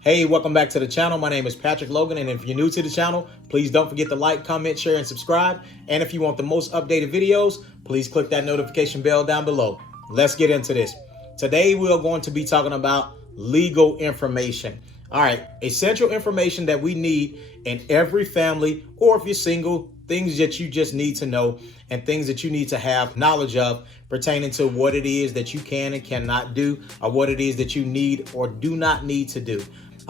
Hey, welcome back to the channel. My name is Patrick Logan, and if you're new to the channel, please don't forget to like, comment, share, and subscribe. And if you want the most updated videos, please click that notification bell down below. Let's get into this. Today, we are going to be talking about legal information. All right, essential information that we need in every family, or if you're single, things that you just need to know and things that you need to have knowledge of pertaining to what it is that you can and cannot do, or what it is that you need or do not need to do.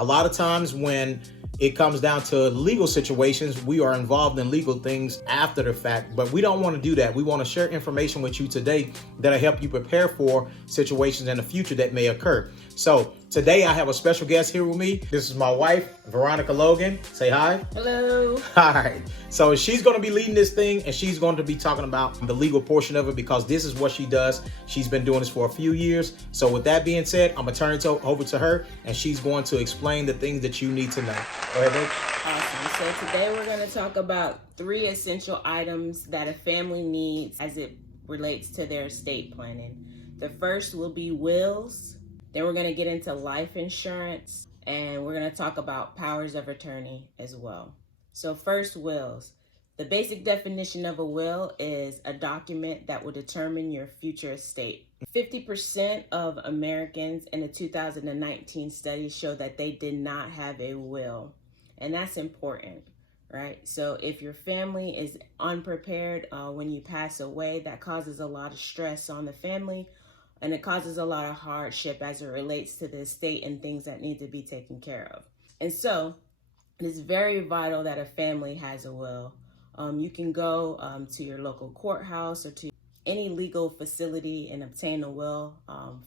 A lot of times when it comes down to legal situations, we are involved in legal things after the fact, but we don't want to do that. We want to share information with you today that'll help you prepare for situations in the future that may occur. So today I have a special guest here with me. This is my wife, Veronica Logan. Say hi. Hello. All right. So she's going to be leading this thing, and she's going to be talking about the legal portion of it because this is what she does. She's been doing this for a few years. So with that being said, I'm going to turn it over to her, and she's going to explain the things that you need to know. Go ahead, babe. Awesome. So today we're going to talk about 3 essential items that a family needs as it relates to their estate planning. The first will be wills. Then we're going to get into life insurance, and we're going to talk about powers of attorney as well. So first, wills. The basic definition of a will is a document that will determine your future estate. 50% of Americans in a 2019 study show that they did not have a will. And that's important, right? So if your family is unprepared when you pass away, that causes a lot of stress on the family, and it causes a lot of hardship as it relates to the estate and things that need to be taken care of. And so it's very vital that a family has a will. You can go to your local courthouse or to any legal facility and obtain a will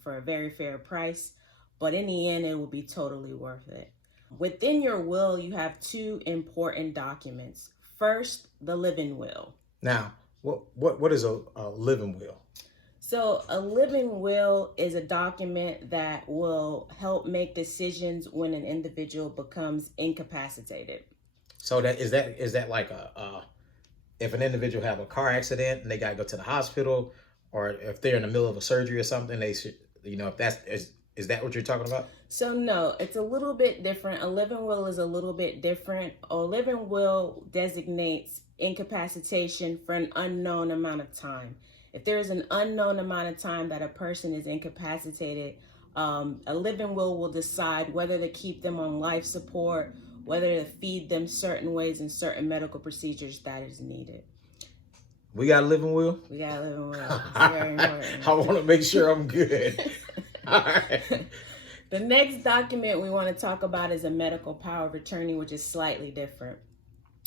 for a very fair price, but in the end, it will be totally worth it. Within your will, you have 2 important documents. First, the living will. Now, what is a living will? So a living will is a document that will help make decisions when an individual becomes incapacitated. So that is that like if an individual have a car accident and they got to go to the hospital, or if they're in the middle of a surgery or something, they should, if that's is that what you're talking about? So no, it's a little bit different. A living will is a little bit different. A living will designates incapacitation for an unknown amount of time. If there is an unknown amount of time that a person is incapacitated, a living will decide whether to keep them on life support, whether to feed them certain ways and certain medical procedures that is needed. We got a living will? We got a living will. It's very important. I want to make sure I'm good. All right. The next document we want to talk about is a medical power of attorney, which is slightly different.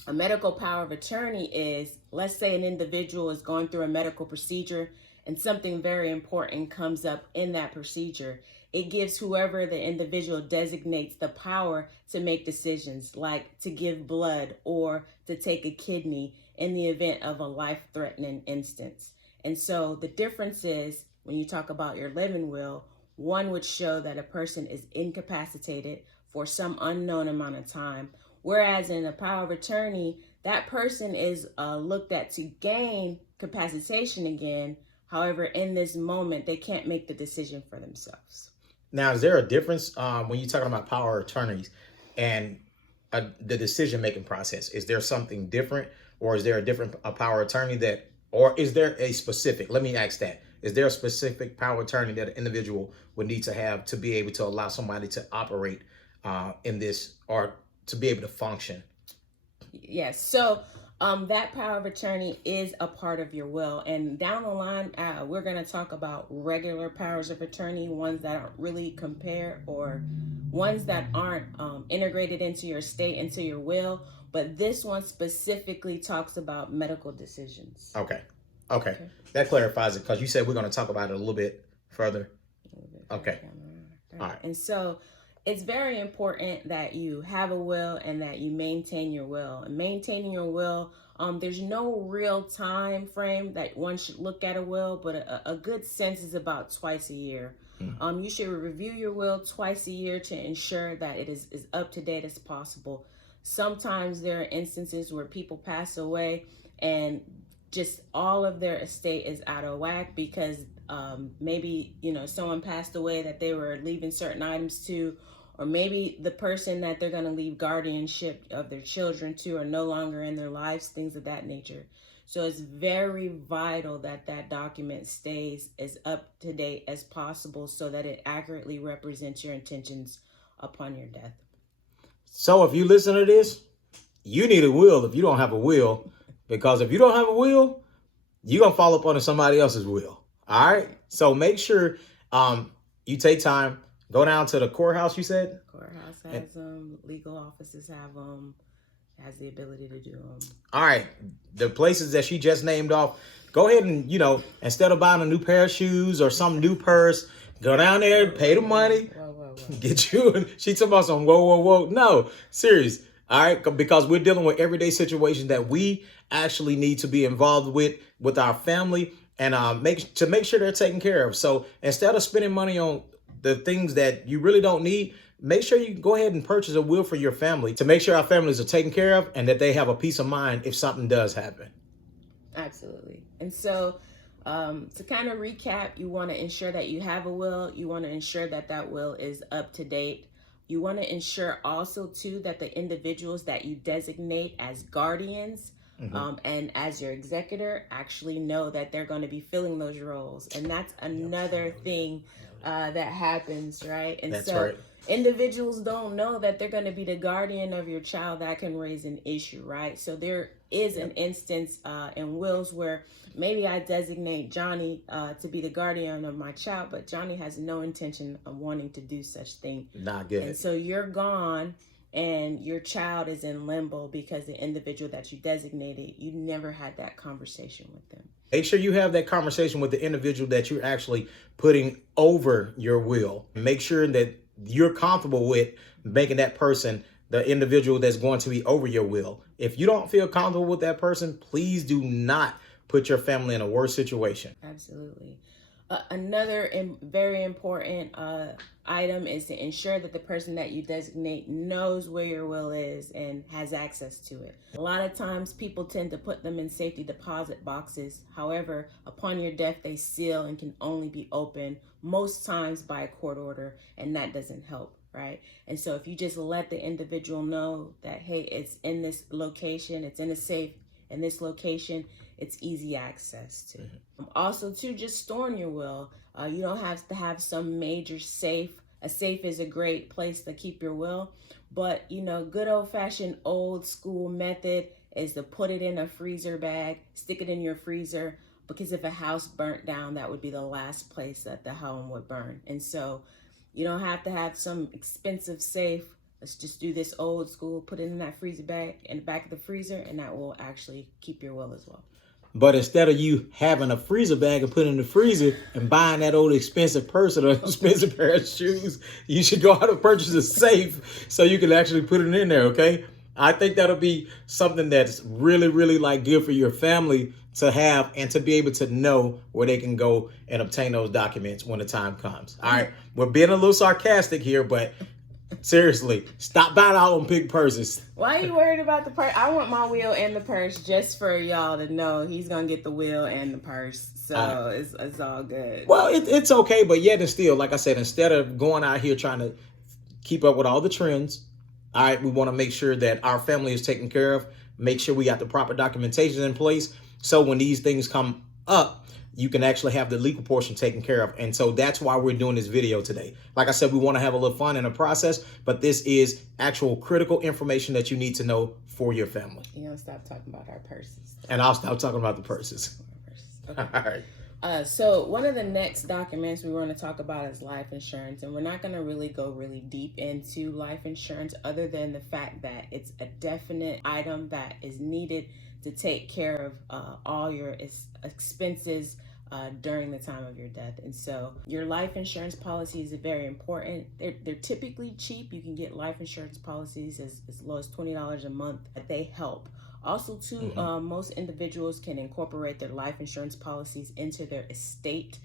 A medical power of attorney is, let's say an individual is going through a medical procedure and something very important comes up in that procedure. It gives whoever the individual designates the power to make decisions, like to give blood or to take a kidney in the event of a life-threatening instance. And so the difference is, when you talk about your living will, one would show that a person is incapacitated for some unknown amount of time, whereas in a power of attorney, that person is looked at to gain capacitation again. However, in this moment, they can't make the decision for themselves. Now, is there a difference when you're talking about power of attorneys and the decision-making process? Is there something different, or is there a different power of attorney or is there a specific, let me ask that, is there a specific power of attorney that an individual would need to have to be able to allow somebody to operate in this, or to be able to function? Yes. So that power of attorney is a part of your will. And down the line, we're going to talk about regular powers of attorney, ones that aren't really compared, or ones that aren't integrated into your estate, into your will. But this one specifically talks about medical decisions. Okay. That clarifies it, because you said we're going to talk about it a little bit further. Okay. All right. And so it's very important that you have a will and that you maintain your will. And maintaining your will, there's no real time frame that one should look at a will, but a good sense is about twice a year. You should review your will twice a year to ensure that it is as up to date as possible. Sometimes there are instances where people pass away and just all of their estate is out of whack because maybe someone passed away that they were leaving certain items to, or maybe the person that they're going to leave guardianship of their children to are no longer in their lives, things of that nature. So it's very vital that that document stays as up to date as possible so that it accurately represents your intentions upon your death. So if you listen to this, you need a will if you don't have a will, because if you don't have a will, you're going to fall up under somebody else's will. All right. So make sure you take time, go down to the courthouse, you said? Courthouse has them, legal offices have them, has the ability to do them. All right. The places that she just named off, go ahead and, instead of buying a new pair of shoes or some new purse, go down there, pay the money, Whoa. get you. She talking about some whoa. No, serious. All right. Because we're dealing with everyday situations that we actually need to be involved with our family and make sure they're taken care of. So instead of spending money on the things that you really don't need, make sure you go ahead and purchase a will for your family to make sure our families are taken care of and that they have a peace of mind if something does happen. Absolutely. And so to kind of recap, you want to ensure that you have a will. You want to ensure that that will is up to date. You want to ensure also, too, that the individuals that you designate as guardians and as your executor actually know that they're going to be filling those roles. And that's another thing that happens, right? And That's so right. Individuals don't know that they're going to be the guardian of your child. That can raise an issue, right? So there is an instance in wills where maybe I designate Johnny to be the guardian of my child, but Johnny has no intention of wanting to do such thing. Not good. And so you're gone and your child is in limbo because the individual that you designated, you never had that conversation with them. Make sure you have that conversation with the individual that you're actually putting over your will. Make sure that you're comfortable with making that person the individual that's going to be over your will. If you don't feel comfortable with that person, please do not put your family in a worse situation. Absolutely. Another very important item is to ensure that the person that you designate knows where your will is and has access to it. A lot of times people tend to put them in safety deposit boxes. However, upon your death, they seal and can only be opened most times by a court order, and that doesn't help, right? And so if you just let the individual know that, hey, it's in this location, it's in a safe in this location, it's easy access to. Also, too, just storing your will. You don't have to have some major safe. A safe is a great place to keep your will, but good old-fashioned old school method is to put it in a freezer bag, stick it in your freezer, because if a house burnt down, that would be the last place that the home would burn. And so you don't have to have some expensive safe. Let's just do this old school, put it in that freezer bag in the back of the freezer, and that will actually keep your will as well. But instead of you having a freezer bag and putting it in the freezer and buying that old expensive purse or expensive pair of shoes, you should go out and purchase a safe so you can actually put it in there, okay? I think that'll be something that's really, really good for your family to have and to be able to know where they can go and obtain those documents when the time comes. All right, we're being a little sarcastic here, but seriously, stop buying all them big purses. Why are you worried about the purse? I want my wheel and the purse just for y'all to know he's going to get the wheel and the purse. So it's all good. Well, it's okay, but yet and still, like I said, instead of going out here trying to keep up with all the trends, all right, we want to make sure that our family is taken care of, make sure we got the proper documentation in place. So when these things come up, you can actually have the legal portion taken care of. And so that's why we're doing this video today. Like I said, we want to have a little fun in the process, but this is actual critical information that you need to know for your family. Stop talking about our purses. And I'll stop talking about the purses. Okay. All right. So one of the next documents we want to talk about is life insurance. And we're not going to really go really deep into life insurance other than the fact that it's a definite item that is needed to take care of all your expenses during the time of your death. And so your life insurance policies are very important. They're typically cheap. You can get life insurance policies as low as $20 a month. They help. Also, too, most individuals can incorporate their life insurance policies into their estate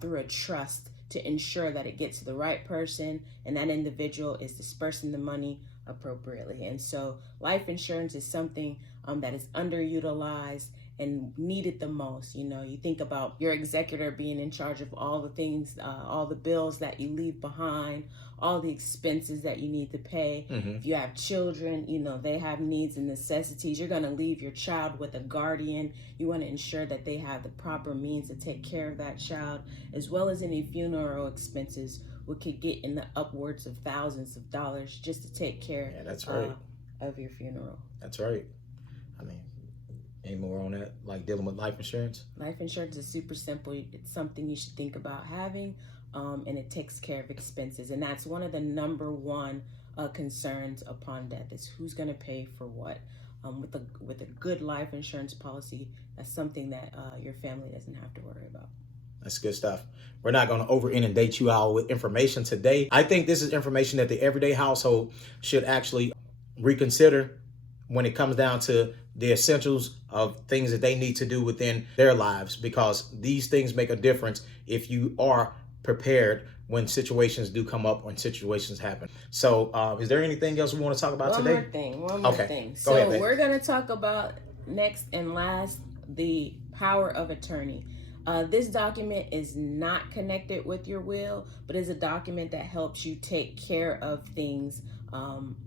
through a trust to ensure that it gets to the right person and that individual is dispersing the money appropriately. And so life insurance is something that is underutilized and need it the most. You know, you think about your executor being in charge of all the things, all the bills that you leave behind, all the expenses that you need to pay. If you have children, you know, they have needs and necessities. You're going to leave your child with a guardian. You want to ensure that they have the proper means to take care of that child, as well as any funeral expenses, which could get in the upwards of thousands of dollars just to take care of your funeral. That's right. I mean, any more on that, like dealing with life insurance? Life insurance is super simple. It's something you should think about having, and it takes care of expenses. And that's one of the number one concerns upon death, is who's going to pay for what. With a good life insurance policy, that's something that your family doesn't have to worry about. That's good stuff. We're not going to over inundate you all with information today. I think this is information that the everyday household should actually reconsider when it comes down to the essentials of things that they need to do within their lives, because these things make a difference if you are prepared when situations do come up, when situations happen. So is there anything else we want to talk about today? One more thing. So ahead, we're going to talk about next and last, the power of attorney. This document is not connected with your will, but is a document that helps you take care of things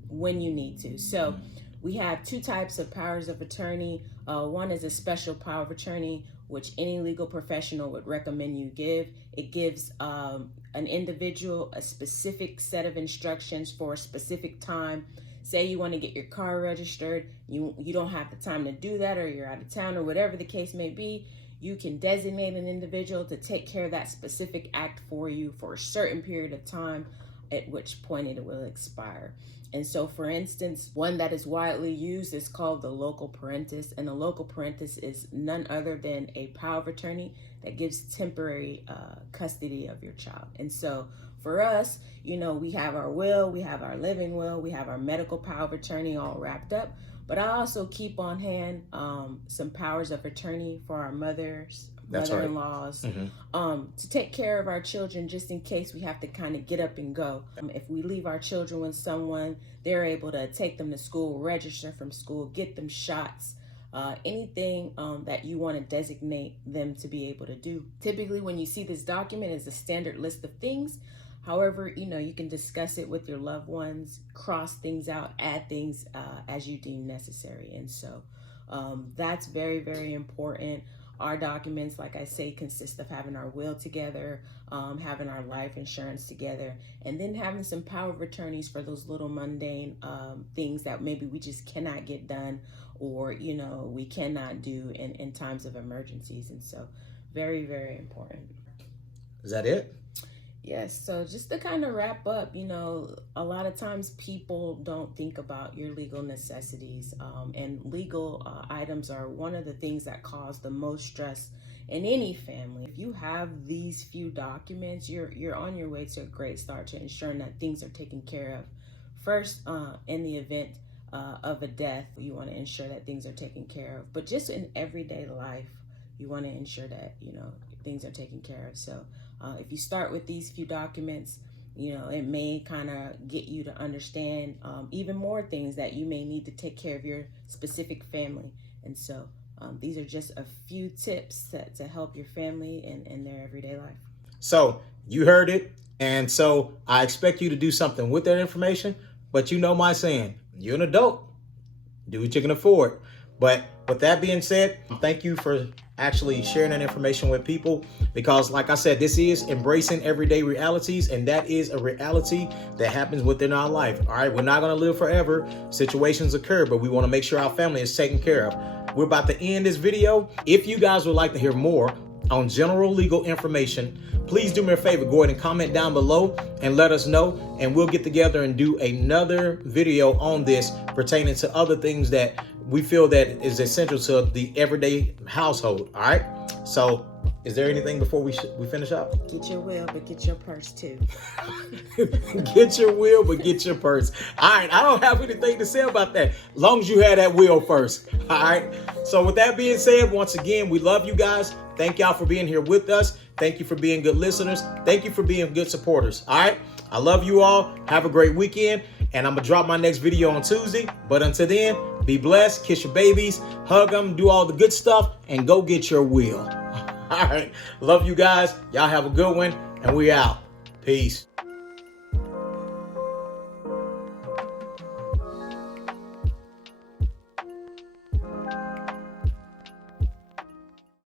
when you need to. So we have two types of powers of attorney. One is a special power of attorney, which any legal professional would recommend you give. It gives an individual a specific set of instructions for a specific time. Say you want to get your car registered, you don't have the time to do that, or you're out of town, or whatever the case may be. You can designate an individual to take care of that specific act for you for a certain period of time, at which point it will expire. And so, for instance, one that is widely used is called the local parentis. And the local parentis is none other than a power of attorney that gives temporary custody of your child. And so for us, you know, we have our will, we have our living will, we have our medical power of attorney all wrapped up. But I also keep on hand some powers of attorney for our mother-in-laws, to take care of our children, just in case we have to kind of get up and go. If we leave our children with someone, they're able to take them to school, register from school, get them shots, anything that you want to designate them to be able to do. Typically, when you see this document, is a standard list of things. However, you know, you can discuss it with your loved ones, cross things out, add things as you deem necessary. And so that's very, very important. Our documents, like I say, consist of having our will together, having our life insurance together, and then having some power of attorneys for those little mundane things that maybe we just cannot get done, or, you know, we cannot do in times of emergencies. And so very, very important. Is that it? Yes, so just to kind of wrap up, you know, a lot of times people don't think about your legal necessities, and legal items are one of the things that cause the most stress in any family. If you have these few documents, you're on your way to a great start to ensuring that things are taken care of. First, in the event of a death, you want to ensure that things are taken care of. But just in everyday life, you want to ensure that, you know, things are taken care of. So if you start with these few documents, you know, it may kind of get you to understand even more things that you may need to take care of your specific family. And so these are just a few tips to help your family in their everyday life. So you heard it. And so I expect you to do something with that information. But you know my saying, you're an adult, do what you can afford. But with that being said, thank you for actually sharing that information with people, because like I said, this is embracing everyday realities, and that is a reality that happens within our life. All right, we're not going to live forever. Situations occur, but we want to make sure our family is taken care of. We're about to end this video. If you guys would like to hear more on general legal information, please do me a favor, go ahead and comment down below and let us know, and we'll get together and do another video on this pertaining to other things that we feel that is essential to the everyday household. All right, so is there anything before we finish up? Get your will, but get your purse too. Get your will, but get your purse. All right, I don't have anything to say about that, as long as you had that will first. All right, so with that being said, once again, we love you guys. Thank y'all for being here with us. Thank you for being good listeners. Thank you for being good supporters. All right, I love you all. Have a great weekend, and I'm gonna drop my next video on Tuesday. But until then, Be blessed, kiss your babies, hug them, do all the good stuff, and go get your will. All right. Love you guys. Y'all have a good one, and we out. Peace.